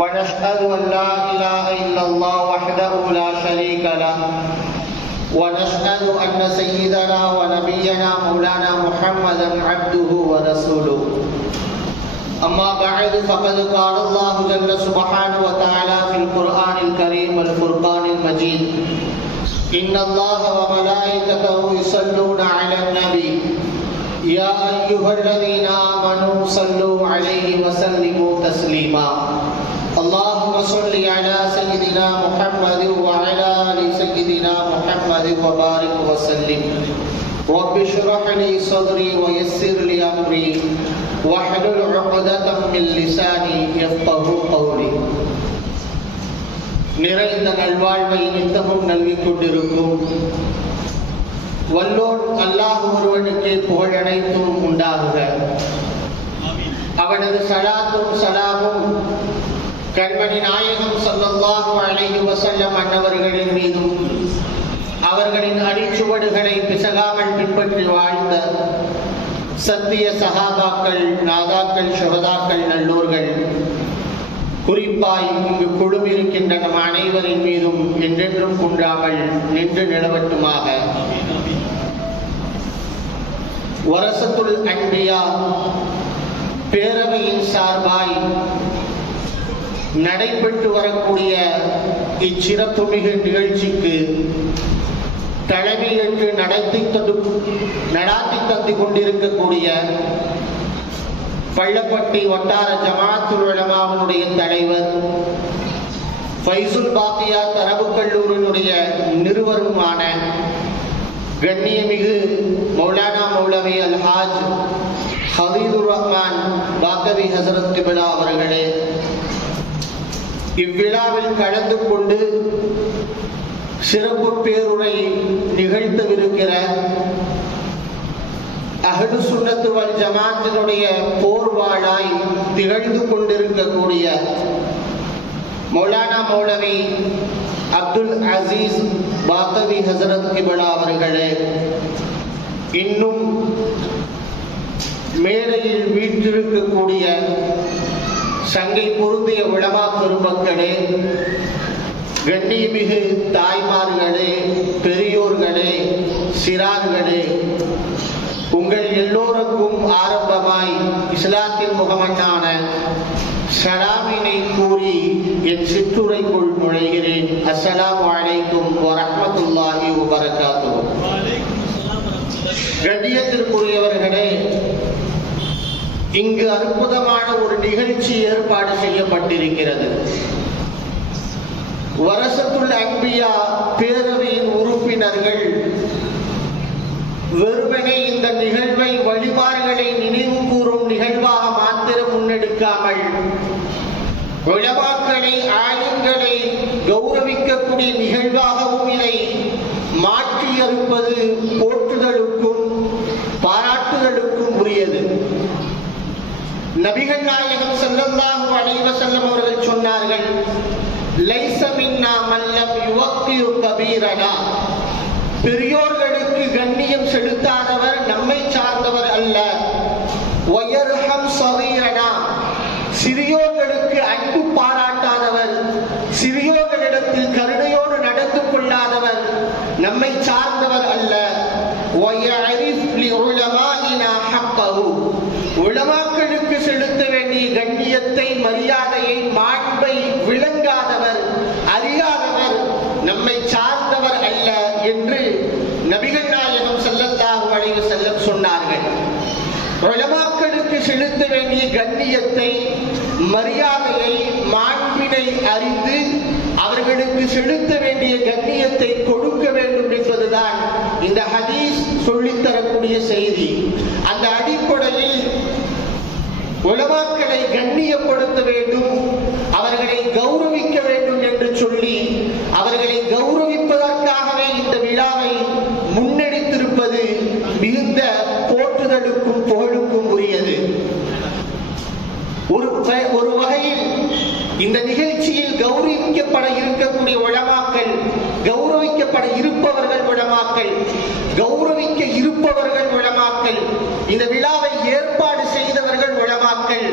ونشهد أن لا إله إلا الله وحده لا شريك له ونشهد أن سيدنا ونبينا مولانا محمدا عبده ورسوله أما بعد فقد قال الله جل سبحانه وتعالى في القرآن الكريم والفرقان المجيد إن الله وملائكته يصلون على النبي يا أيها الذين آمنوا صلوا عليه وسلموا تسليما اللهم صل على سيدنا محمد وعلى آل سيدنا محمد وبارك وسلم رب اشرح لي صدري ويسر لي أمري واحلل عقدة من لساني يفقهوا قولي. நிறைந்த நல்வாழ்வை நித்தமும் நல்கிக் கொண்டிருக்கும் வல்லோன் அல்லாஹ் ஒருவனுக்கே புகழ் அனைத்தும் உண்டாகுக. அவனது ஸலாத்தும் ஸலாமும் கண்மணி நாயகம் ஸல்லல்லாஹு அலைஹி வஸல்லம் அன்னவர்களின் மீதும் அவர்களின் அடிச்சுவடுகளை பிசகாமல் பின்பற்றி வாழ்ந்த சத்திய சஹாபாக்கள், நாதாக்கள், ஷுஹதாக்கள், நல்லோர்கள், குறிப்பாய் இங்கு குழுமிருக்கின்ற நம் அனைவரின் மீதும் என்றென்றும் குன்றாமல் நின்று நிலவட்டுமாக. வரசத்துல் அன்பியா பேரவையின் சார்பாய் நடைபெற்று வரக்கூடிய இச்சிறப்புமிகு நிகழ்ச்சிக்கு தலைமையேற்று நடாத்தி தந்து கொண்டிருக்கக்கூடிய பள்ளப்பட்டி வட்டார ஜமாஅத்துல் உலமாவுடைய தலைவர், ஃபைசுல் பாக்கியாத் அரபுக் கல்லூரியினுடைய நிறுவனருமான கண்ணியமிகு மௌலானா மௌலவி அல்ஹாஜ் ஹபீபுர் ரஹ்மான் பாக்கவி ஹசரத் கிபிலா அவர்களே, இவ்விழாவில் கலந்து கொண்டு சிறப்பு பேருரை நிகழ்த்தவிருக்கிற அஹ்லு சுன்னத் வல் ஜமாஅத்தினுடைய போர்வாளாய் திகழ்ந்து கொண்டிருக்கக்கூடிய மௌலானா மௌலவி அப்துல் அசீஸ் பாக்கவி ஹசரத் கிபிலா அவர்களே, இன்னும் மேடையில் வீற்றிருக்கக்கூடிய சங்கை பொருந்திய உலமா பெருமக்களே, கண்ணியமிகு தாய்மார்களே, பெரியோர்களே, சிறார்களே, உங்கள் எல்லோருக்கும் ஆரம்பமாய் இஸ்லாத்தின் முகமன்னான சலாமினை கூறி என் சிற்றுரைக்குள் நுழைகிறேன். அஸ்ஸலாமு அலைக்கும் வரஹ்மத்துல்லாஹி வபரகாத்துஹு. கண்ணியத்திற்குரியவர்களே, இங்கு அற்புதமான ஒரு நிகழ்ச்சி ஏற்பாடு செய்யப்பட்டிருக்கிறது. வரசத்துல் அன்பியா பேரவையின் உறுப்பினர்கள் வெறுமனே இந்த நிகழ்வை வழிபாடுகளை நினைவு கூறும் நிகழ்வாக மாத்திரம் முன்னெடுக்காமல் உலமாக்களை, ஆலிம்களை கௌரவிக்கக்கூடிய நிகழ்வாகவும் இதை மாற்றியிருப்பது போற்றுதலுக்கும் பாராட்டுதலுக்கும் உரியது. நபிகள் நாயகம் ஸல்லல்லாஹு அலைஹி வஸல்லம் அவர்கள் சொன்னார்கள், லைஸ மின்னா மன் லம் யுவக்கிரு கபீரனா, பெரியோர்களுக்கு கண்ணியம் செலுத்தாதவர் நம்மை சார்ந்தவர் அல்ல. வயர்ஹம் ஸகீரனா, சிறியோர்களுக்கு அன்பு பாராட்டாதவர், சிறியோர்களிடத்தில் கருணையோடு நடந்து கொள்ளாதவர் நம்மை சார்ந்தவர் அல்ல. வயரிஃப் லிஉலமாஇனா ஹக்கஹு, உலமாக்களுக்கு செலுத்த வேண்டிய கண்ணியத்தை, மரியாதையை, மாண்பை விளங்காதவர், அறியாதவர் நம்மை சார்ந்தவர் அல்ல என்று நபிகள் நாயகம் ஸல்லல்லாஹு அலைஹி வஸல்லம் சொன்னார்கள். உலமாக்களுக்கு செலுத்த வேண்டிய கண்ணியத்தை, மரியாதையை, மாண்பினை அறிந்து அவர்களுக்கு செலுத்த வேண்டிய கண்ணியத்தை கொடுக்க வேண்டும் என்பதுதான் இந்த ஹதீஸ் சொல்லித்தரக்கூடிய செய்தி. அந்த அடிப்படையில் உலமாக்களை கண்ணியப்படுத்த வேண்டும், அவர்களை கௌரவிக்க வேண்டும் என்று சொல்லி அவர்களை கௌரவிப்பதற்காகவே இந்த விழாவை முன்னெடுத்திருப்பது மிகுந்த போற்றுதலுக்கும் புகழுக்கும் உரியது. ஒரு வகையில் இந்த நிகழ்ச்சியில் கௌரவிக்கப்பட இருக்கக்கூடிய உலமாக்கள், கௌரவிக்கப்பட இருப்பவர்கள் உலமாக்கள், கௌரவிக்க இருப்பவர்கள் உலமாக்கள், இந்த விழாவை ஏற்பாடு செய்தவர்கள் உலமாக்கள்.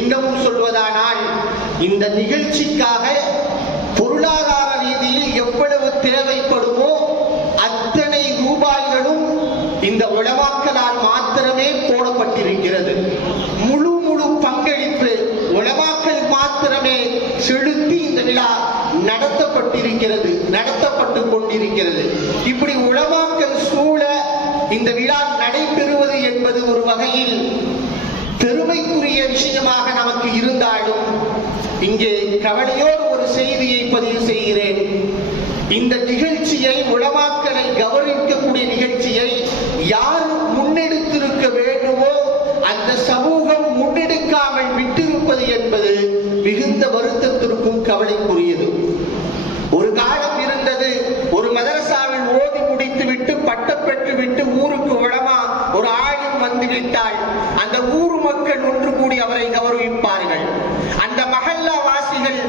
இன்னமும் சொல்வதானால் இந்த நிகழ்ச்சிக்காக பொருளாதார ரீதியில் எவ்வளவு தேவைப்படுமோ அத்தனை ரூபாய்களும் இந்த உலமாக்களால் மாத்திரமே போடப்பட்டிருக்கிறது. முழு பங்களிப்பு உலமாக்கள் மாத்திரமே செலுத்தி இந்த விழா நடத்தப்பட்டு கொண்டிருக்கிறது. இப்படி உலமாக்கள் சூழ இந்த விழா நடைபெறுவது என்பது ஒரு வகையில் பெருமைக்குரிய விஷயமாக நமக்கு இருந்தாலும் இங்கே கவலையோடு ஒரு செய்தியை பதிவு செய்கிறேன். இந்த நிகழ்ச்சியை உலமாக்களை கௌரவிக்கக்கூடிய நிகழ்ச்சியை யார் முன்னெடுத்திருக்க வேண்டுமோ அந்த சமூகம் முன்னெடுக்காமல் விட்டிருப்பது என்பது மிகுந்த வருத்தத்திற்கும் கவலைக்குரியது. ஒரு காலம் இருந்தது, ஒரு மதரசாவில் ஓதி முடித்து விட்டு பட்டம் பெற்று விட்டு ஊருக்கு உலமா ஒரு ஆளும் வந்துவிட்டால் அந்த ஊர் மக்கள் ஒன்று கூடி அவரை கௌரவிப்பார்கள். அந்த மஹல்லா வாசிகள்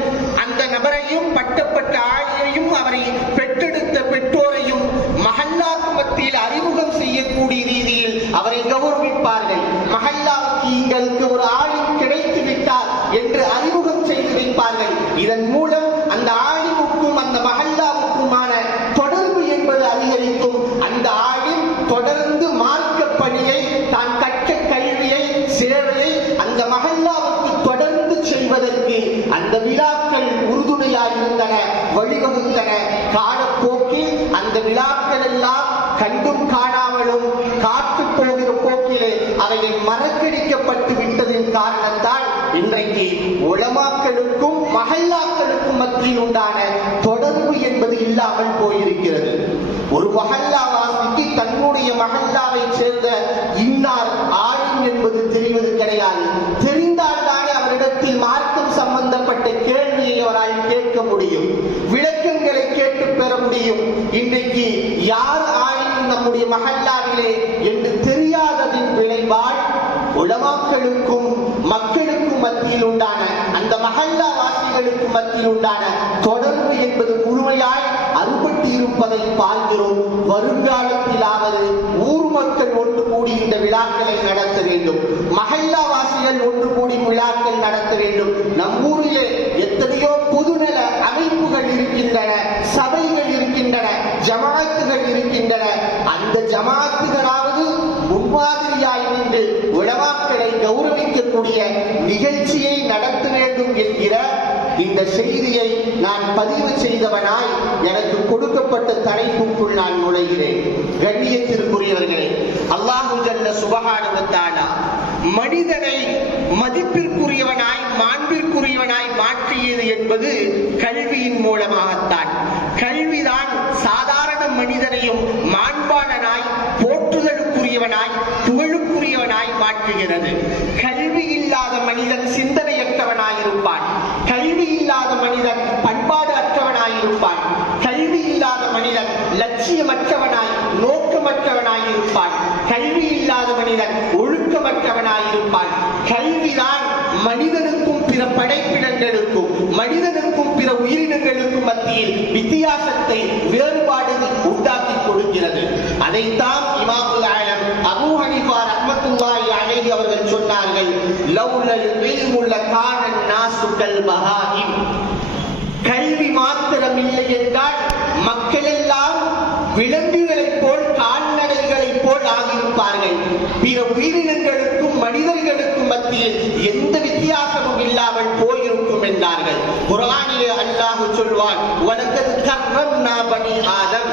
அந்த நபரையும் பட்டப்பட்ட ஆளியையும் அவரை பெற்றெடுத்த பெற்றோரையும் மஹல்லாக்கு மத்தியில் அறிமுகம் செய்யக்கூடிய ரீதியில் அவரை கௌரவிப்பார்கள். மஹல்லாவுக்கு எங்களுக்கு ஒரு ஆளும் கிடைத்து விட்டார் என்று அறிமுகம் செய்து வைப்பார்கள். இதன் மூலம் அந்த ஆலிமுக்கும் அந்த மஹல்லாவுக்குமான தொடர்பு என்பது அதிகரிக்கும். அந்த ஆலிம் தொடர்ந்து மார்க்க பணியை, தான் கற்ற கல்வியை, சேவையை அந்த மஹல்லாவுக்கு தொடர்ந்து செய்வதற்கு அந்த விழாக்கள் உறுதுணையாக இருந்தன, வழிவகுத்தன. காலப்போக்கில் அந்த விழாக்கள் எல்லாம் கண்டும் காணாமலும் காத்து போகிற போக்கிலே அவைகள் மறக்கடிக்கப்பட்டு விட்டதின் காரணத்தால் இன்றைக்கு உலமாக்களுக்கும் மஹல்லாக்களுக்கும் மத்தியில் உண்டான தொடர்பு என்பது இல்லாமல் போயிருக்கிறது. ஒரு மஹல்லாவாசிக்கு தன்னுடைய மஹல்லாவை சேர்ந்த இன்னார் ஆளும் என்பது தெரிவது கிடையாது. தெரிந்தால்தானே அவரிடத்தில் மார்க்கம் சம்பந்தப்பட்ட கேள்வியை அவரால் கேட்க முடியும், விளக்கங்களை கேட்டு பெற முடியும். இன்றைக்கு யார் ஆளும் நம்முடைய மஹல்லாவிலே என்று தெரியாததின் விளைவால் உலமாக்களுக்கும் மக்களுக்கும் மத்தியில் உண்டான, அந்த மஹல்லா வாசிகளுக்கு மத்தியில் உண்டான தொடர்பு என்பது முழுமையாய் அறுபட்டு இருப்பதை பார்க்கிறோம். வருங்காலத்திலாவது ஊர் மக்கள் ஒன்று கூடி இந்த விழாக்களை நடத்த வேண்டும், மஹல்லா வாசிகள் ஒன்று கூடி விழாக்கள் நடத்த வேண்டும். நம் ஊரிலே எத்தனையோ பொதுநல அமைப்புகள் இருக்கின்றன, சபைகள் இருக்கின்றன, ஜமாத்துகள் இருக்கின்றன. அந்த ஜமாத்துகளாவது முன்மாதிரியாய் நின்று உலமாக்களை கௌரவிக்கக்கூடிய நிகழ்ச்சியை நடத்த வேண்டும் என்கிற இந்த செய்தியை நான் பதிவு செய்தவனாய் எனக்கு கொடுக்கப்பட்ட தலைப்புக்குள் நான் நுழைகிறேன். கண்ணியத்திற்குரியவர்களே, அல்லாஹு ஜல்ல சுப்ஹானஹு வ தஆலா மனிதனை மதிப்பிற்குரியவனாய் மாண்பிற்குரியவனாய் மாற்றியது என்பது கல்வியின் மூலமாகத்தான். கல்விதான் சாதாரண மனிதனையும் மாண்பாளனாய், போற்றுதலுக்குரியவனாய், புகழுக்குரியவனாய் மாற்றுகிறது. கல்வி இல்லாத மனிதன் சிந்தனையற்றவனாயிருப்பான். கல்வி இல்லாத மனிதன் பண்பாடு அற்றவனாயிருப்பான். கல்வி இல்லாத மனிதன் லட்சியமற்றவனாய், நோக்கமற்றவனாயிருப்பான். கல்வி இல்லாத மனிதன் ஒழுக்கமற்றவனாயிருப்பான். கல்விதான் மனிதனுக்கும் பிற படைப்பினங்களுக்கும், மனிதனுக்கும் பிற உயிரினங்களுக்கும் மத்தியில் வித்தியாசத்தை, வேறுபாடு உண்டாக்கி கொடுக்கிறது. அதைத்தான் இமாமுல் ஆலம் அபூ ஹனீஃபா ரஹ்மத்துல்லாஹி அலைஹி அவர்கள் சொன்னார்கள், லௌலல் இல்மு லகான நாசு கல் பஹாயிம். கல்வி மாத்திரம் இல்லை என்றால் மக்கள் எல்லாம் விலங்குகளைப் போல், கால்நடைகளைப் போல் ஆகியிருப்பார்கள். பிற உயிரினங்களுக்கும் மனிதர்களுக்கும் மத்தியில் எந்த வித்தியாசமும் இல்லாமல் போயிருக்கும் என்றார்கள். குர்ஆனிலே அல்லாஹ் சொல்வான், வலகத் கர்ரம்னா பனி ஆதம்,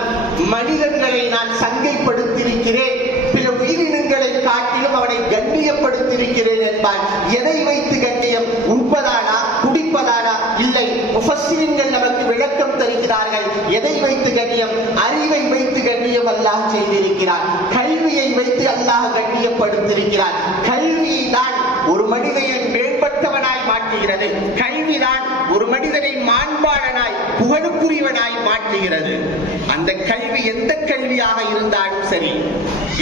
மனிதர்களை நான் சங்கைப்படுத்தியிருக்கிறேன், பிற உயிரினங்களை காட்டிலும் அவனை கண்ணியப்படுத்தியிருக்கிறேன் என்பான். எதை வைத்து கண்ணியம்? உண்பதானா, குடிப்பதானா? இல்லை. முஃபஸ்ஸிரீன்கள் நமக்கு விளக்கம் தருகிறார்கள். எதை வைத்து கண்ணியம்? அறிவை வைத்து கண்ணியம் அல்லாஹ் செய்திருக்கிறார். கல்வியை வைத்து அல்லாஹ் கண்ணியப்படுத்தியிருக்கிறார். கல்விதான் ஒரு மனிதனை மேம்பட்டவனாய் மாற்றுகிறது. கல்விதான் ஒரு மனிதனை மாண்பாளனாய், புகழுக்குரியவனாய் மாற்றுகிறது. அந்த கல்வி எந்த கல்வியாக இருந்தாலும் சரி,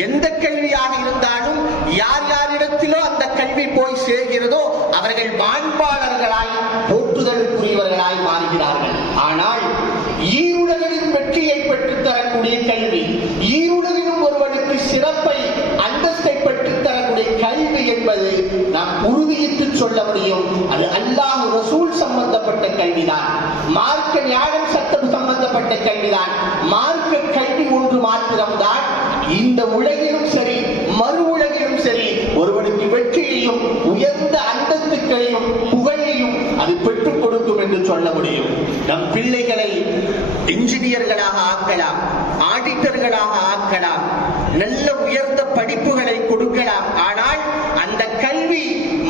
எந்த கல்வியாக இருந்தாலும் யார் யாரிடத்திலோ அந்த கல்வி போய் சேர்கிறதோ அவர்கள் மாண்பாளர்களாய், போற்றுதலுக்குரியவர்களாய் மாறுகிறார்கள். ஆனால் ஈருலகின் வெற்றியை பெற்றுத் தரக்கூடிய கல்வி, ஈருலகிலும் ஒருவனுக்கு சிறப்பை, அந்தஸ்தை பெற்றுத் தரக்கூடிய கல்வி என்பது நாம் உறுதியிட்டு சொல்ல முடியும். அது அல்லாஹ் ரசூல் சம்பந்தப்பட்ட கல்விதான், மார்க்க ஞானம் சட்டம் சம்பந்தப்பட்ட கல்விதான். மார்க்க கல்வி ஒன்று மாத்திரம்தான் இந்த உலகிலும் சரி மறு உலகிலும் சரி ஒருவனுக்கு வெற்றியையும் உயர்ந்த அந்தஸ்துகளையும் புகழையும் அது பெற்றுக் கொடுக்கும் என்று சொல்ல முடியும். நம் பிள்ளைகளை இன்ஜினியர்களாக ஆக்கலாம், ஆடிட்டர்களாக ஆக்கலாம், நல்ல உயர்ந்த படிப்புகளை கொடுக்கலாம். ஆனால் அந்த கல்வி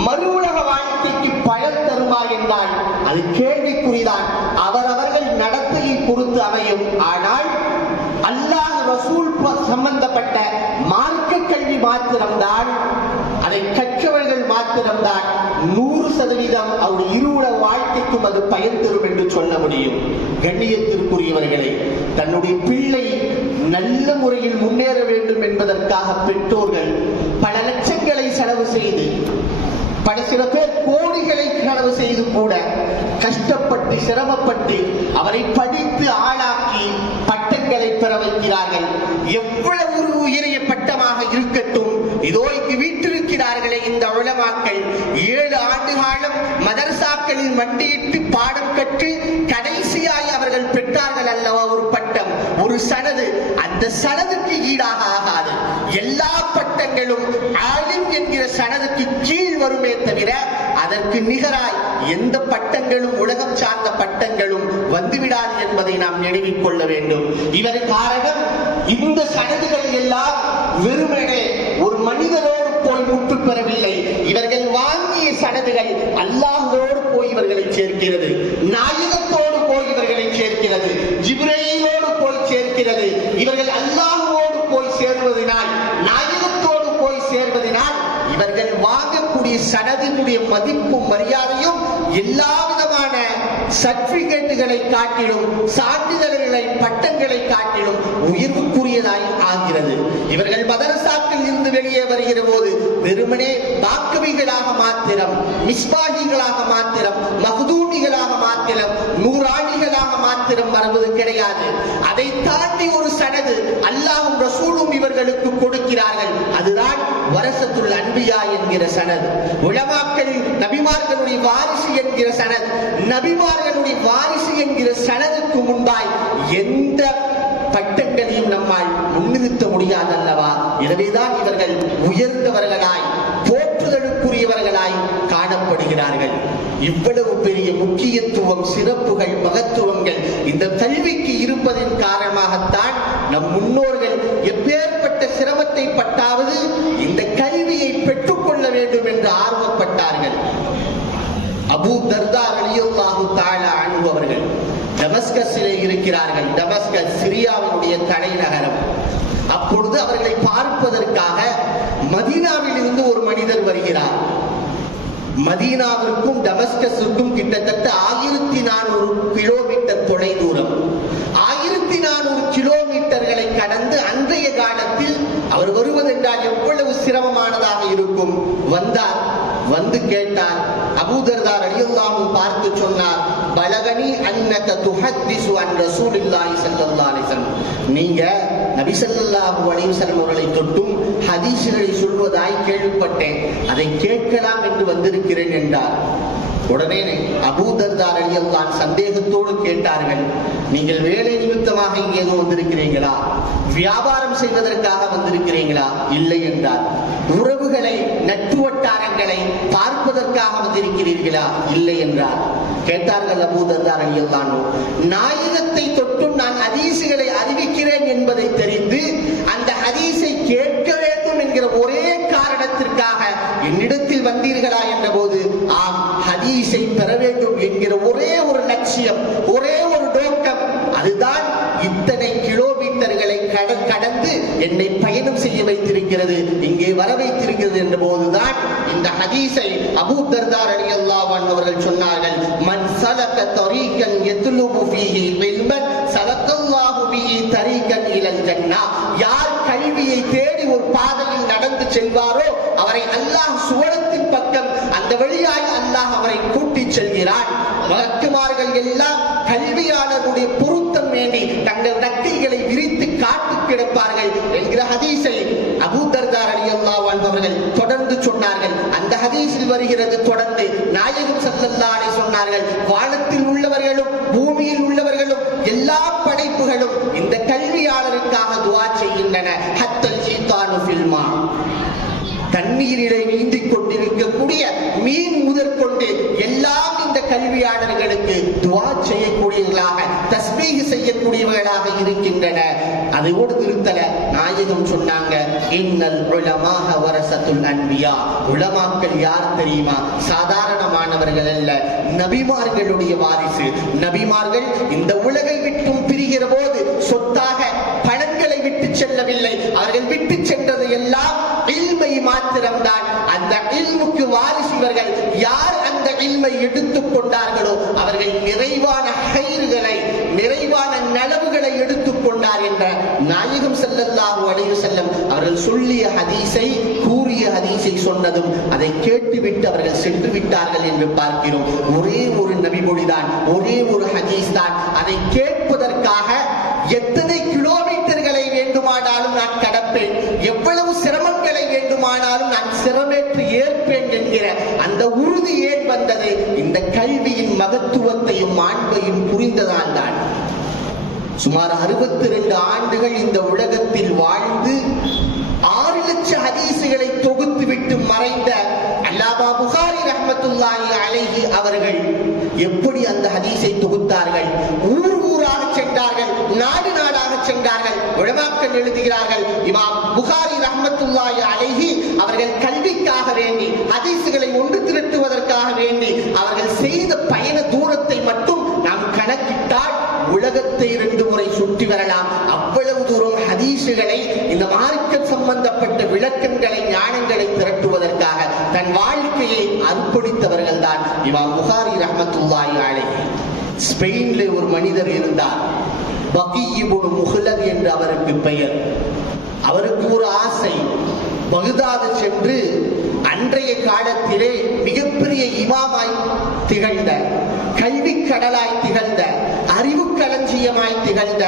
மறு உலக வாழ்க்கைக்கு பயன் தருமா என்றால் அது கேள்விக்குறிதான். அவரவர்கள் நடத்தையை பொறுத்து அமையும். ஆனால் அல்லாஹ் ரசூல் சம்பந்தப்பட்ட மார்க்க கல்வி மாத்திரம்தான், அதை கற்றவர்கள் மாத்திரம்தான் 100% அவருடைய இருவுல வாழ்க்கைக்கும் அது பயன் தரும் என்று சொல்ல முடியும். கண்ணியத்திற்குரியவர்களை, தன்னுடைய பிள்ளை நல்ல முறையில் முன்னேற வேண்டும் என்பதற்காக பெற்றோர்கள் பல லட்சங்களை செலவு செய்து, சில பேர் கோடிகளை செலவு செய்து கூட கஷ்டப்பட்டு சிரமப்பட்டு அவரை படித்து ஆளாக்கி பட்டங்களை பெற வைக்கிறார்கள். எவ்வளவு உயரிய பட்டமாக இருக்கட்டும், இதோ இங்கு வீட்டிருக்கிறார்களே இந்த உலமாக்கள் 7 ஆண்டு காலம் மதரசாக்களில் மண்டியிட்டு பாடம் கற்று கடைசியாய் அவர்கள் பெற்றார்கள் அல்லவா ஒரு பட்டம், ஒரு சனது. அந்த சனதுக்கு ஈடாக ஆகாது. எல்லா பட்டங்களும் ஆலிம் என்கிற சனதுக்கு கீழ் வருமே தவிர அதற்கு நிகராய் எந்த பட்டங்களும் உலகம் சார்ந்த பட்டங்களும் வந்துவிடாது என்பதை நாம் நினைவில் கொள்ள வேண்டும். இவர் காரணம் இந்த சனதுகள் எல்லாம் வெறுமனே ஒரு மனிதரோடு போய் முற்று பெறவில்லை. இவர்கள் வாங்கிய சனதுகள் அல்லாஹ்வோடு போய் இவர்களை சேர்க்கிறது, நாயகத்தோடு போய் இவர்களை சேர்க்கிறது, ஜிப்ரீலோடு போய் சேர்க்கிறது. இவர்கள் அல்லாஹ்வோடு போய் சேர்வதனால், நாயகத்தோடு போய் சேர்வதனால் இவர்கள் வாங்கக்கூடிய சனதினுடைய மதிப்பும் மரியாதையும் எல்லா விதமான சர்டிபிகேட்டுகளை காட்டிலும், சான்றிதழ்களை, பட்டங்களை காட்டிலும் உயர்வுக்குரியதாய் ஆகிறது. இவர்கள் மதரசாக்கள் இருந்து வெளியே வருகிற போது வெறுமனே பாக்கவிகளாக மாத்திரம், மிஸ்பாகிகளாக மாத்திரம், மஹ்தூமிகளாக மாத்திரம், நூறாணிகளாக மாத்திரம் வருவது கிடையாது. அதை தாண்டி ஒரு சனது அல்லாஹ்வும் ரசூலும் இவர்களுக்கு கொடுக்கிறார்கள். அதுதான் வரசத்துல் அன்பியா என்கிற சனது. உலமாக்கள் நபிமார்களுடைய வாரிசு என்கிற சனது. நபிமார்களுடைய வாரிசு என்கிற சனதுக்கு முன்பாய் எந்த பட்டங்களையும் நம்மால் முன்னிறுத்த முடியாது அல்லவா? எனவேதான் இவர்கள் உயர்ந்தவர்களாய், போற்றுதலுக்குரியவர்களாய் காணப்படுகிறார்கள். இவ்வளவு பெரிய முக்கியத்துவம், சிறப்புகள், மகத்துவங்கள் இந்த கல்விக்கு இருப்பதன் காரணமாகத்தான் நம் முன்னோர்கள் எப்பேற்பட்ட சிரமத்தை பட்டாவது இந்த கல்வியை பெற்றுக்கொள்ள வேண்டும் என்று ஆர்வப்பட்டார்கள். அபூ தர்தா ரலியல்லாஹு தஆலா அன்ஹு அவர்கள் டமஸ்கஸிலே இருக்கிறார்கள். டமஸ்கஸ் சிரியாவினுடைய தலைநகரம். அப்பொழுது அவர்களை பார்ப்பதற்காக மதீனாவில் இருந்து ஒரு மனிதர் வருகிறார். மதீனாவிற்கும் டமஸ்கஸுக்கும் கிட்டத்தட்ட 1400 கிலோமீட்டர் தொலை தூரம். 1400 கிலோமீட்டர்களை கடந்து அன்றைய காலத்தில் அவர் வருவதென்றால் எவ்வளவு சிரமமானதாக இருக்கும். வந்தார், வந்து கேட்டார். அபூ தர்தா ரலியல்லாஹு பார்த்து சொன்னார், பலகனி அன்னக துஹத்திஸு அன் ரசூலில்லாஹி ஸல்லல்லாஹு அலைஹி வஸல்லம், நீங்க நபி ஸல்லல்லாஹு அலைஹி வஸல்லம் அவர்களை தொட்டும் ஹதீஸ்களை சொல்வதாய் கேள்விப்பட்டேன், அதை கேட்கலாம் என்று வந்திருக்கிறேன் என்றார். உடனே அபூ தர்தா ரலியல்லாஹு சந்தேகத்தோடு கேட்டார்கள், நீங்கள் வேலை நிமித்தமாக இங்கே வந்திருக்கிறீங்களா? வியாபாரம் செய்வதற்காக வந்திருக்கிறீங்களா? இல்லை என்றார். உறவுகளை, நட்பு வட்டாரங்களை பார்ப்பதற்காக வந்திருக்கிறீர்களா? இல்லை என்றார். கேட்டார்கள் அபூ தர்தா ரலியல்லாஹு, நாயகத்தை தொட்டும் நான் ஹதீஸ்களை அறிவிக்கிறேன் என்பதை தெரிந்து அந்த ஹதீஸை கேட்க வேண்டும் என்கிற ஒரே காரணத்திற்காக என்னிடத்தில் வந்தீர்களா என்ற போது, ஆம், ஹதீஸை பெற வேண்டும் என்கிற ஒரே ஒரு லட்சியம், ஒரே ஒரு நோக்கம், அதுதான் இத்தனை கிலோமீட்டர்களை கடந்து என்னை பயணம் செய்ய வைத்திருக்கிறது, இங்கே வர வைத்திருக்கிறது என்ற போதுதான் இந்த ஹதீஸை அபூ தர்தா ரலியல்லாஹு அன்ஹு அவர்கள் சொன்னார்கள், மன் சலக தரீகன் யத்லுபு ஃபீஹி இல்மன் சலக்கல்லாஹு பிஹி தரீகன் இலல் ஜன்னah, யார் கல்வியை தேடி ஒரு பாதையில் நடந்து செல்வாரோ அவரை அல்லாஹ் சுவனத்தின் பக்கம் அந்த வழியாய் அல்லாஹ் அவரை கூட்டி செல்கிறான். வழக்குமார்கள் எல்லாம் கல்வியாளர்களுடைய பொருத்தம் வேண்டி தங்கள் நக்கைகளை விரித்து காத்து கிடப்பார்கள் என்கிற ஹதீஸை அபூ தர்தா ரலியல்லாஹு அன்ஹு அவர்கள் தொடர்ந்து சொன்னார்கள். அந்த ஹதீஸில் வருகிறது, தொடர்ந்து நாயகம் ஸல்லல்லாஹு அலைஹி சொன்னார்கள், வானத்தில் உள்ளவர்களும் பூமியில் உள்ளவர்களும் எல்லா படைப்புகளும் இந்த கல்வியாளருக்காக துஆ செய்கின்றன. ஹத்தல் ஷைத்தானு ஃபில் மா, தண்ணீரிலே நீந்திக் கொண்டிருக்கக்கூடிய மீன் முதற்கொண்டு எல்லாம் இந்த கல்வியாளர்களுக்கு துஆ செய்யக்கூடியவர்களாக, தஸ்பீஹ் செய்யக்கூடியவர்களாக இருக்கின்றன. அதோடு நிறுத்தல, நாயகம் சொன்னாங்க, இன்னல் உலமாக வரசத்துல் அன்பியா. உலமாக்கள் யார் தெரியுமா? சாதாரணமானவர்கள் அல்ல, நபிமார்களுடைய வாரிசு. நபிமார்கள் இந்த உலகை விட்டும் பிரிகிற போது சொத்தாக பணங்களை விட்டு செல்லவில்லை. அவர்கள் விட்டு சென்றது எல்லாம் இல்மை மாத்திரம்தான். அந்த இல்முக்கு வாரிசுவர்கள் யார் அந்த இல்மை எடுத்துக் கொண்டார்களோ அவர்கள் நிறைவான ஹைர்களை, நிறைவான நலவுகளை எடுத்துக் கொண்டார் என்ற நாயகம் ஸல்லல்லாஹு அலைஹி வஸல்லம் அவர்கள் சொல்லிய ஹதீஸை, கூறிய ஹதீஸை சொன்னதும் அதை கேட்டுவிட்டு அவர்கள் சென்று விட்டார்கள் என்று பார்க்கிறோம். ஒரே ஒரு நபிமொழிதான், ஒரே ஒரு ஹதீஸ் தான். அதை கேட்பதற்காக எத்தனை கிலோமீட்டர்களை வேண்டுமானாலும் நான் கடப்பேன், எவ்வளவு சிரமங்களை வேண்டுமானாலும் நான் சிரமேற்று ஏற்பேன் என்கிற அந்த உறுதி ஏன் வந்தது? இந்த கல்வியின் மகத்துவத்தையும் மாண்பையும் புரிந்ததால் தான். சுமார் 62 ஆண்டுகள் இந்த உலகத்தில் வாழ்ந்து 6 லட்சம் ஹதீசுகளை தொகுத்து விட்டு மறைந்த அல்லாமா புகாரி ரஹ்மத்துல்லாஹி அலைஹி அவர்கள் எப்படி அந்த ஹதீஸை தொகுத்தார்கள்? ஊர் ஊராக சென்றார்கள், நாடு நாடாக சென்றார்கள். உலமாக்கள் எழுதுகிறார்கள், இமாம் புகாரி ரஹ்மத்துல்லாஹி அலைஹி அவர்கள் கல்விக்காக வேண்டி, ஹதீசுகளை ஒன்று திரட்டுவதற்காக வேண்டி அவர்கள் செய்த பயண தூரத்தை மட்டும் நாம் கணக்கிட்டால் உலகத்தை 2 முறை சுற்றி வரலாம். அவ்வளவு தூரம் ஹதீசுகளை, இந்த மார்க்கம் சம்பந்தப்பட்ட விளக்கங்களை, ஞானங்களை திரட்டுவதற்காக தன் வாழ்க்கையை அர்ப்பணித்தவர்கள் தான் இமாம் புகாரி ரஹ்மத்துல்லாஹி அலைஹி. ஸ்பெயின்ல ஒரு மனிதர் இருந்தார், பகீ இப்னு முஹ்லத் என்று அவருக்கு பெயர். அவருக்கு ஒரு ஆசை, பகதாது சென்று அன்றைய காலத்திலே மிகப்பெரிய இமாமாய் திகழ்ந்த, கல்வி கடலாய் திகழ்ந்த, அறிவு களஞ்சியமாய் திகழ்ந்த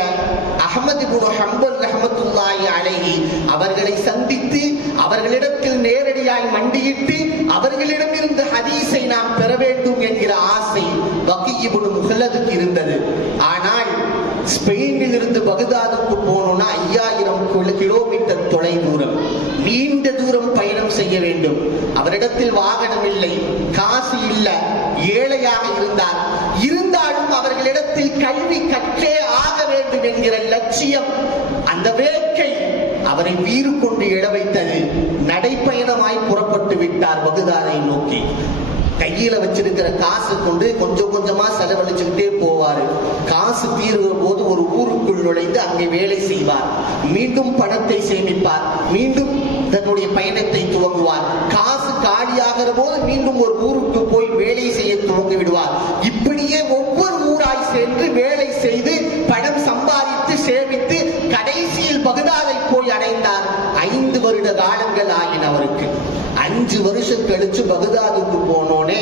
அஹ்மத் இப்னு ஹம்பல் ரஹ்மத்துல்லாஹி அலைஹி அவர்களை சந்தித்து அவர்களிடத்தில் நேரடியாய் மண்டியிட்டு அவர்களிடமிருந்து ஹதீஸை நாம் பெற வேண்டும் என்கிற ஆசை பகீ இப்னு முஹ்லதுக்கு இருந்தது. ஆனால் ஸ்பெயினில் இருந்து பகதாதுக்கு போனோம்னா 5000 கிலோமீட்டர் தொலை தூரம், நீண்ட தூரம் பயணம் செய்ய வேண்டும். அவரிடத்தில் வாகனம் இல்லை, காசு இல்ல, ஏழையாக இருந்தார். இருந்தாலும் அவர்களிடத்தில் கல்வி கற்றே ஆக வேண்டும் என்கிற லட்சியம், அந்த வேட்கை அவரை வீறு கொண்டு எழ வைத்தது. நடைப்பயணமாய் புறப்பட்டு விட்டார் பகதாதை நோக்கி. கையில வச்சிருக்கிற காசு கொண்டு கொஞ்சம் கொஞ்சமா செலவழிச்சுக்கிட்டே போவாரு. காசு தீருகிற போது ஒரு ஊருக்குள் நுழைந்து அங்கே வேலை செய்வார், மீண்டும் பணத்தை சேமிப்பார், மீண்டும் தன்னுடைய பயணத்தை துவங்குவார். காசு காலியாகிற போது மீண்டும் ஒரு ஊருக்கு போய் வேலை செய்ய துவங்கி விடுவார். இப்படியே ஒவ்வொரு ஊராய் சென்று வேலை செய்து பணம் சம்பாதித்து சேமித்து கடைசியில் பகதாதை போய் அடைந்தார். 5 வருட காலங்கள் ஆகின அவருக்கு. 5 வருஷம் கழிச்சு பகதாதுக்கு போனோனே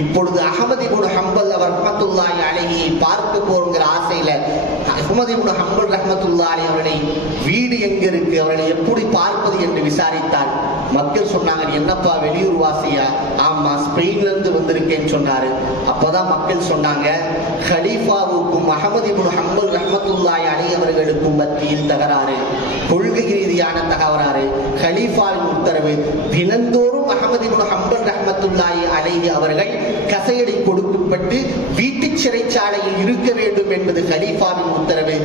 இப்பொழுது அஹ்மத் இப்னு ஹம்பல் அவர் ரஹ்மத்துல்லாஹி அலைஹி பார்க்க போறங்கிற ஆசையில அஹ்மத் இப்னு ஹம்பல் ரஹ்மத்துல்லாஹி அலைஹி அவருடைய வீடு எங்க இருக்கு, அவர்களை எப்படி பார்ப்பது என்று விசாரித்தார். மக்கள் சொன்னாங்க, என்னப்பா வெளியூர் வாசியா? ஆமா, ஸ்பெயின்ல இருந்து வந்திருக்கேன்னு சொன்னாரு. அப்பதான் மக்கள் சொன்னாங்க, ஹலீஃபாவுக்கும் அஹ்மத் இப்னு ஹம்பல் ரஹ்மத்துல்லாஹி அலைஹி அவர்களுக்கும் மத்தியில் தகராறு, கொள்கை ரீதியான தகராறு. ஹலீஃபாவின் உத்தரவு, தினந்தோறும் அஹ்மத் இப்னு ஹம்பல் ரஹ்மத்துல்லாஹி அலைஹி அவர்கள் கசையடை கொடுக்கப்பட்டு வீட்டு சிறைச்சாலையில் இருக்க வேண்டும் என்பது ஹலீஃபாவின் உத்தரவு.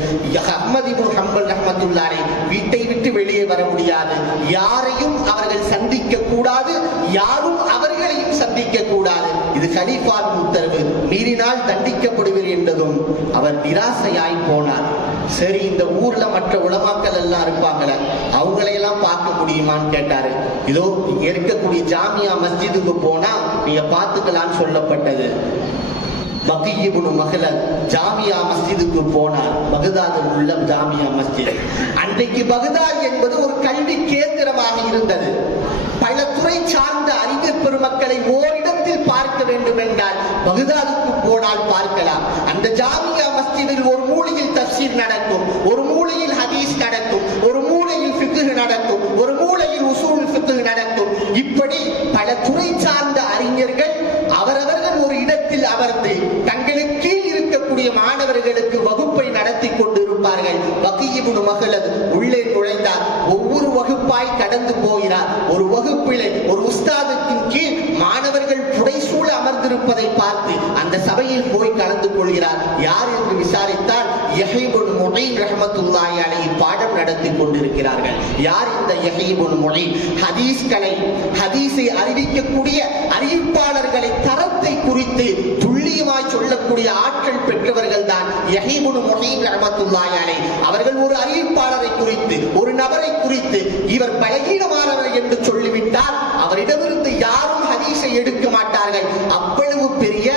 அஹ்மத் இப்னு ஹம்பல் ரஹ்மத்துல்லாஹி வீட்டை விட்டு வெளியே வர முடியாது, யாரையும் அவர்கள் சந்திக்க கூடாது, யாரும் அவர்களையும் சந்திக்க கூடாது. இது ஹலீஃபாவின் உத்தரவு. மீறினால் தண்டிக்கப்படுவர் என்றதும் அவர் நிராசையாய் போனார். சரி, இந்த ஊர்ல மற்ற உலமாக்கள் எல்லாம் இருப்பாங்களே, அவங்களையெல்லாம் பார்க்க முடியுமான்னு கேட்டாரு. இதோ இருக்கக்கூடிய ஜாமியா மஸ்ஜிதுக்கு போனா நீங்க பார்த்துக்கலான்னு சொல்லப்பட்டது. பகீ இப்னு முஹ்லத் ஜாமியா மஸ்ஜிதுக்கு போனார், பகதாதில் உள்ள ஜாமியா மஸ்ஜித். அன்றைக்கு பகதாத் என்பது ஒரு கல்வி கேந்திரமாக இருந்தது. பல துறை சார்ந்த அறிஞர் பெருமக்களை ஓரிடம் இடத்தில் பார்க்க வேண்டும் என்றால் பகதாதுக்கு போனால் பார்க்கலாம். அந்த ஜாமியா மஸ்ஜிதில் ஒரு மூலையில் தஃப்சீர் நடக்கும், ஒரு மூலையில் ஹதீஸ் நடக்கும், ஒரு மூலையில் ஃபிக்ஹ் நடக்கும், ஒரு மூலையில் உசூல் ஃபிக்ஹ் நடக்கும். இப்படி பல துறை சார்ந்த அறிஞர்கள் அவரவர்கள் ஒரு இடத்தில் அமர்ந்து தங்களுக்கு இருக்கக்கூடிய மாணவர்களுக்கு வகுப்பை நடத்தி கொண்டிருப்பார்கள். பகீ இப்னு மஹ்லத் உள்ளே நுழைந்தார். ஒவ்வொரு வகுப்பாய் கடந்து போகிறார். ஒரு வகுப்பிலே ஒரு உஸ்தாதுக்கு கீழ் மாணவர்கள் புடைசூழ அமர்ந்திருப்பதை பார்த்து அந்த சபையில் போய் கலந்து கொள்கிறார். யார் என்று விசாரித்தால் யஹ்யா இப்னு முஈன் ரஹ்மத்துல்லாஹி அலைஹி பாடம் நடத்தி கொண்டிருக்கிறார்கள். யார் இந்த யஹ்யா இப்னு முஈன்? ஹதீஸை அறிவிக்கக்கூடிய அறிவிப்பாளர்களை தரத்தை குறித்து துல்லியமாய் சொல்லக்கூடிய ஆற்றல் பெற்றவர்கள் தான் யஹ்யா இப்னு முஈன் ரஹ்மத்துல்லாஹி அலைஹி. அவர்கள் ஒரு அறிவிப்பாளரை குறித்து, ஒரு நபரை குறித்து இவர் பலகீனமானவர் என்று சொல்லிவிட்டால் அவரிடமிருந்து யாரும் ஹதீஸை எடுக்க மாட்டார்கள். அவ்வளவு பெரிய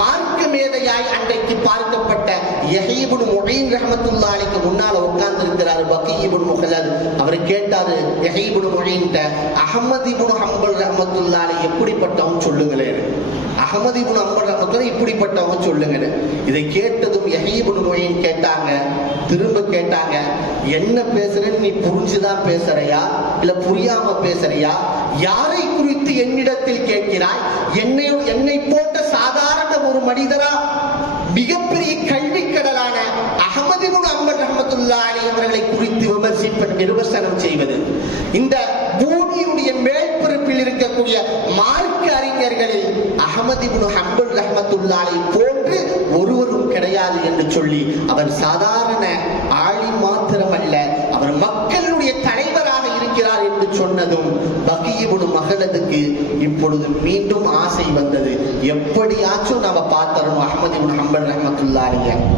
மார்க்க மேதையாய் அன்றைக்கு பார்க்கப்பட்ட யஹ்யா இப்னு முஈன் ரஹ்மத்துல்லாஹி அலைஹிக்கு முன்னால் உட்கார்ந்து இருக்கிறார் பகீ இப்னு மஹ்லத். அவர் கேட்டாரு யஹ்யா இப்னு முஈன்ட்ட, அஹ்மத் இப்னு ஹம்பல் ரஹ்மத்துல்லாஹி அலைஹி எப்படிப்பட்டவன் சொல்லுங்களேன். அஹ்மத் இப்னு ஹம்பல் ரஹ்மத்துல்லாஹி இப்படிப்பட்டவன் சொல்லுங்க. இதை கேட்டதும் யஹ்யா இப்னு முஈன் கேட்டாங்க, திரும்ப கேட்டாங்க, என்ன பேசுறேன்னு நீ புரிஞ்சுதான் பேசுறியா இல்ல புரியாம பேசுறியா? யாரை குறித்து என்னிடத்தில் கேட்கிறாய்? என்னை போன்ற சாதாரண ஒரு மனிதரா மிகப்பெரிய கல்வி கடலான அஹ்மத் இப்னு ஹம்பல் ரஹ்மத்துல்லாஹி அலைஹி அவர்களை குறித்து விமர்சனம் செய்வது? இந்த பூமியுடைய மேற்பரப்பில் இருக்கக்கூடிய மார்க்க அறிஞர்களில் அஹ்மத் இப்னு ஹம்பல் ரஹ்மத்துல்லாஹி அலைஹி போன்று ஒருவரும் கிடையாது என்று சொல்லி அவர் சாதாரண ஆலிம் மாத்திரமல்ல, அவர் மக்களுடைய தலைவராக இருக்கிறார் என்று சொன்னதும் பகீ இப்னு மஹ்லதுக்கு இப்பொழுது மீண்டும் ஆசை வந்தது. எப்படியாச்சும் நாம பார்த்தறோம் அஹ்மத் இப்னு ஹம்பல் ரஹ்மத்துல்லாஹி அலைஹி.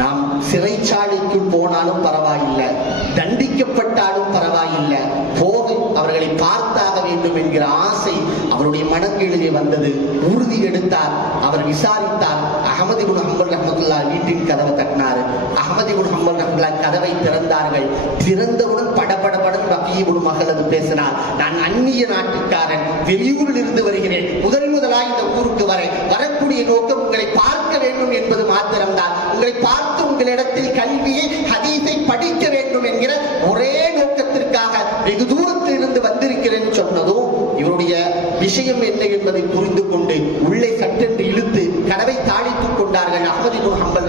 நாம் சிறைச்சாலைக்கு போனாலும் பரவாயில்லை, தண்டிக்கப்பட்டாலும் பரவாயில்லை, போக அவர்களை பார்த்தாக வேண்டும் என்கிற ஆசை அவருடைய மனங்களிலே வந்தது. உறுதி எடுத்தார். அவர் விசாரித்தார். அஹ்மத் இப்னு ஹம்பல் ரஹ்மத்துல்லாஹி வீட்டின் கதவை தட்டினார். அஹ்மத் இப்னு ஹம்பல் ரஹ்மத்துல்லாஹி கதவை திறந்தார்கள். திறந்தவுடன் படபடபடன் பகீ இப்னு மஹ்லத் பேசினார். நான் அந்நிய நாட்டுக்காரன், வெளியூரில் இருந்து வருகிறேன். முதலாய் இந்த ஊருக்கு வரக்கூடிய நோக்கம் உங்களை பார்க்க வேண்டும் என்பது மாத்திரம்தான். உங்களை பார்த்து உங்களிடத்தில் கல்வியை ஹதீஸை படிக்க வேண்டும் என்கிற ஒரே நோக்கத்திற்காக வெகு தூரத்தில் இருந்து வந்திருக்கிறேன் சொன்னதும் இவருடைய விஷயம் என்ன என்பதை புரிந்து கொண்டு உள்ளே சட்டென்று இழுத்து கதவை தாளித்துக் கொண்டார்கள். அஹ்மத் இப்னு ஹம்பல்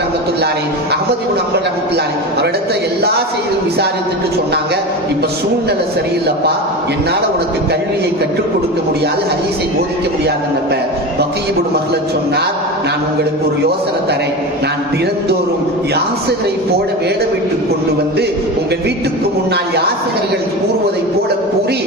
ரஹ்மத்துல்லாஹி அவரிடத்தை எல்லா செய்தியும் விசாரித்துட்டு சொன்னாங்க, இப்ப சூழ்நிலை சரியில்லைப்பா, என்னால உனக்கு கல்வியை கற்றுக் கொடுக்க முடியாது, ஹதீஸை போதிக்க முடியாதுன்னு பகீ இப்னு மஹ்லத் சொன்னார், நான் உங்களுக்கு ஒரு யோசனை தரேன். நான் தினந்தோறும் யாசகரை போல வேடமிட்டுக் கொண்டு வந்து உங்கள் வீட்டுக்கு முன்னால் யாசகர்கள் கூறுவதை போல கூறி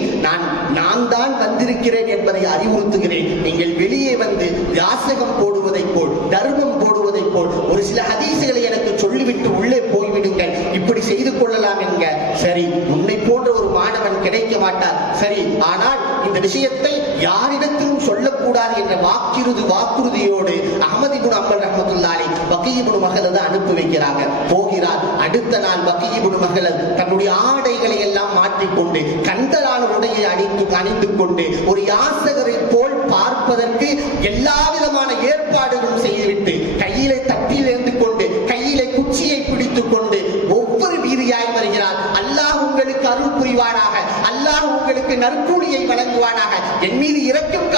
நான் தான் வந்திருக்கிறேன் என்பதை அறிவுறுத்துகிறேன். நீங்கள் வெளியே வந்து யாசகம் போடுவதை போல், தர்மம் போடுவதை போல் ஒரு சில ஹதீசுகளை எனக்கு சொல்லிவிட்டு உள்ளே போய்விடுங்கள், இப்படி செய்து கொள்ளலாம் என்க. சரி, உன்னை போன்ற ஒரு மாணவன் கிடைக்க மாட்டார், சரி, ஆனால் இந்த விஷயத்தை யாரிடத்திலும் சொல்லக்கூடாது என்ற வாக்குறுதியோடு அஹ்மத் இப்னு ஹம்பல் ரஹ்மத்துல்லாஹி அலைஹி பகீ இப்னு மஹ்லத் அனுப்பி வைக்கிறாங்க. போகிறார். அடுத்த நாள் பகீ இப்னு மஹ்லத் தன்னுடைய ஆடைகளை எல்லாம் மாற்றிக்கொண்டு கந்தலான உடையை அணிந்து கொண்டு ஒரு யாசகரை போல் பார்ப்பதற்கு எல்லா விதமான ஏற்பாடுகளும் செய்துவிட்டு கையிலே தட்டில் இருந்து கொண்டு கையிலே குச்சியை பிடித்துக் கொண்டு ஒவ்வொரு வீதியாய் வருகிறார். அல்லாஹ் உங்களுக்கு அருள் புரிவானாக, அல்லாஹ் உங்களுக்கு நற்கூலியை வழங்குவானாக, என் மீது இரக்கம்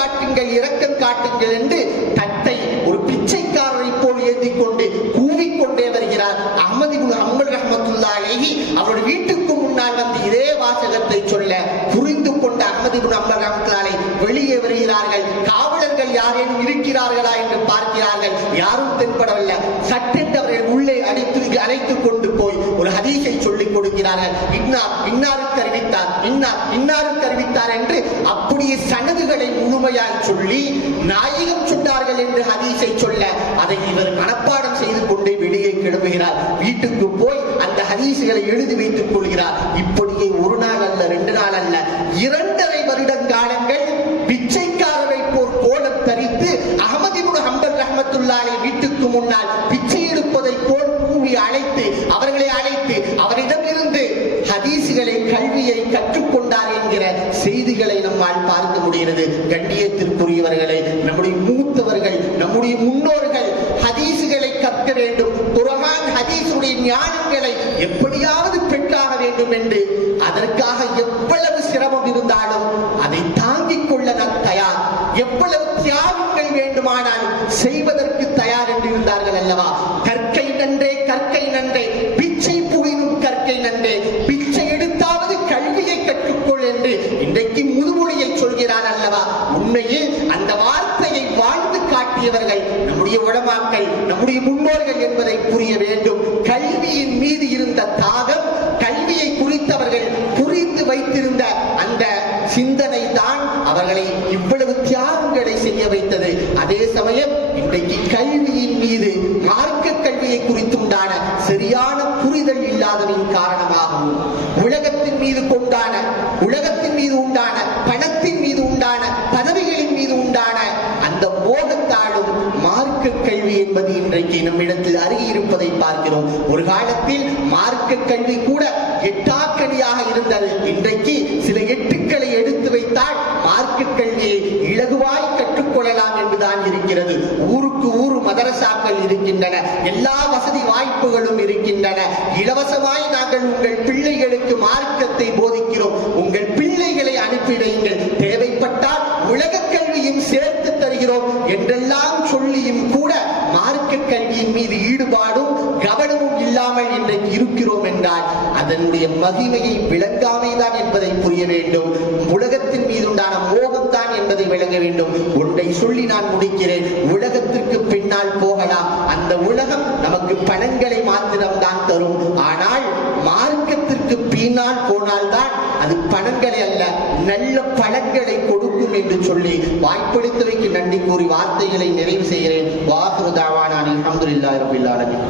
காட்டுங்கள் என்று தட்டை ஒரு பிச்சைக்காரரை போல் ஏந்திக் கொண்டு கூவிக்கொண்டே வருகிறார். அஹ்மத் இப்னு ஹம்பல் ரஹ்மத்துல்லாஹி அலைஹி அவருடைய வீட்டுக்கு முன்னால் வந்து இதே வாசகத்தை சொல்ல புரிந்து கொண்ட அஹ்மத் இப்னு ஹம்பல் ரஹ்மத்துல்லாஹி அலைஹி வெளியே வருகிறார்கள். காவலர்கள் யாரேனும் இருக்கிறார்களா என்று பார்க்கிறார்கள். யாரும் தென்படவில்லை. சட்டென்று அவர்கள் உள்ளே அழைத்துக் கொண்டு போய் ஒரு ஹதீஸை சொல்லிக் கொடுக்கிறார்கள். இன்னாருக்கு அறிவித்தார் என்று அப்படியே சனதுகளை முழுமையாய் சொல்லி நாயகம் சொன்னார்கள் என்று ஹதீஸை சொல்ல அதை இவர் மனப்பாடம் செய்து கொண்டே வெளியே கிளம்புகிறார். வீட்டுக்கு போய் அந்த ஹதீசுகளை எழுதி வைத்துக் கொள்கிறார். இப்படியே ஒரு நாள் அல்ல, 2 நாள் அல்ல, 2.5 வருடங்காலங்கள் பிச்சைக்காரரை போல் கோலம் தரித்து அஹ்மத் இப்னு ஹம்பல் ரஹ்மத்துல்லாஹி அலைஹி வீட்டுக்கு முன்னால் பிச்சை எடுப்பதை போல் அவர்களை அழைத்து அவரிடமிருந்து ஹதீசுகளை கல்வியை கற்றுக்கொண்டார் என்கிற செய்திகளை நம்மால் பார்க்க முடிகிறது. கண்ணியத்திற்குரியவர்களே, நம்முடைய முன்னோர்கள் ஹதீசுகளை கற்க வேண்டும், குர்ஆன் ஹதீஸுடைய ஞானங்களை எப்படியாவது பெற்றாக வேண்டும் என்று அதற்காக எவ்வளவு சிரமம் இருந்தாலும் அதை தாங்கிக் கொள்ள நான் தயார், எவ்வளவு தியாகங்கள் வேண்டுமானாலும் செய்வதற்கு தயார் என்று இருந்தார்கள் அல்லவா? கற்கை நன்றே, கற்கை நன்றே, பிச்சை புகினும் கற்கை நன்றே, பிச்சை எடுத்தாவது கல்வியை கற்றுக்கொள் என்று இன்றைக்கு முதுமொழியை சொல்கிறார் அல்லவா? உண்மையில் அந்த வார்த்தையை வாழ்ந்து காட்டியவர்கள் நம்முடைய உலமாக்கள், நம்முடைய முன்னோர்கள் என்பதை புரிய வேண்டும். கல்வியின் மீது இருந்த தாகம், கல்வியை குறித்தவர்கள் புரிந்து வைத்திருந்த அந்த சிந்தனை தான் அவர்களை இவ்வளவு தியாகங்களை செய்ய வைத்தது. அதே சமயம் இன்றைக்கு கல்வியின் மீது, மார்க்க கல்வியை குறித்துண்டான சரியான புரிதல் இல்லாதவின் காரணமாகவும் உலகத்தின் மீது உண்டான பணத்தின் மீது உண்டான பதவிகளின் மீது உண்டான அந்த மோகத்தாலும் மார்க்க கல்வி என்பது இன்றைக்கு நம்மிடத்தில் அருகி இருப்பதை பார்க்கிறோம். ஒரு காலத்தில் மார்க்க கல்வி கூட எட்டாக்கணியாக இருந்தது. இன்றைக்கு சில எட்டுக்களை எடுத்து வைத்தால் மார்க்க கல்வியை இலகுவாய் கற்றுக்கொள்ளலாம் என்றுதான் இருக்கிறது. ஊருக்கு ஊர் மதரசாக்கள் இருக்கின்றன, எல்லா வசதி வாய்ப்புகளும் இருக்கின்றன. இலவசமாய் நாங்கள் உங்கள் பிள்ளைகளுக்கு மார்க்கத்தை போதிக்கிறோம், உங்கள் பிள்ளைகளை அனுப்பிடுங்கள், தேவைப்பட்டால் உலக கல்வியும் சேர்த்து தருகிறோம் என்றெல்லாம் சொல்லியும் கூட மார்க்க கல்வியின் மீது ஈடுபாடும் கவனமும் இல்லாமல் இன்றைக்கு இருக்கிறோம் என்றால் அதனுடைய மகிமையை விளங்காமைதான் என்பதை புரிய வேண்டும். உலகத்தின் மீது உண்டான மோகம் தான் என்பதை விளங்க வேண்டும். ஒன்றை சொல்லி நான் முடிக்கிறேன். உலகத்திற்கு பின்னால் போகலாம், அந்த உலகம் நமக்கு பணங்களை மாத்திரம்தான் தரும். ஆனால் மார்க்கத்திற்கு பின்னால் போனால்தான் அது பணங்களை அல்ல, நல்ல பலன்களை கொடுக்கும் என்று சொல்லி வாய்ப்பளித்தவைக்கு நன்றி கூறி வார்த்தைகளை நிறைவு செய்கிறேன். வாஹிரு தாவானா அல்ஹம்துலில்லாஹி ரப்பில் ஆலமீன்.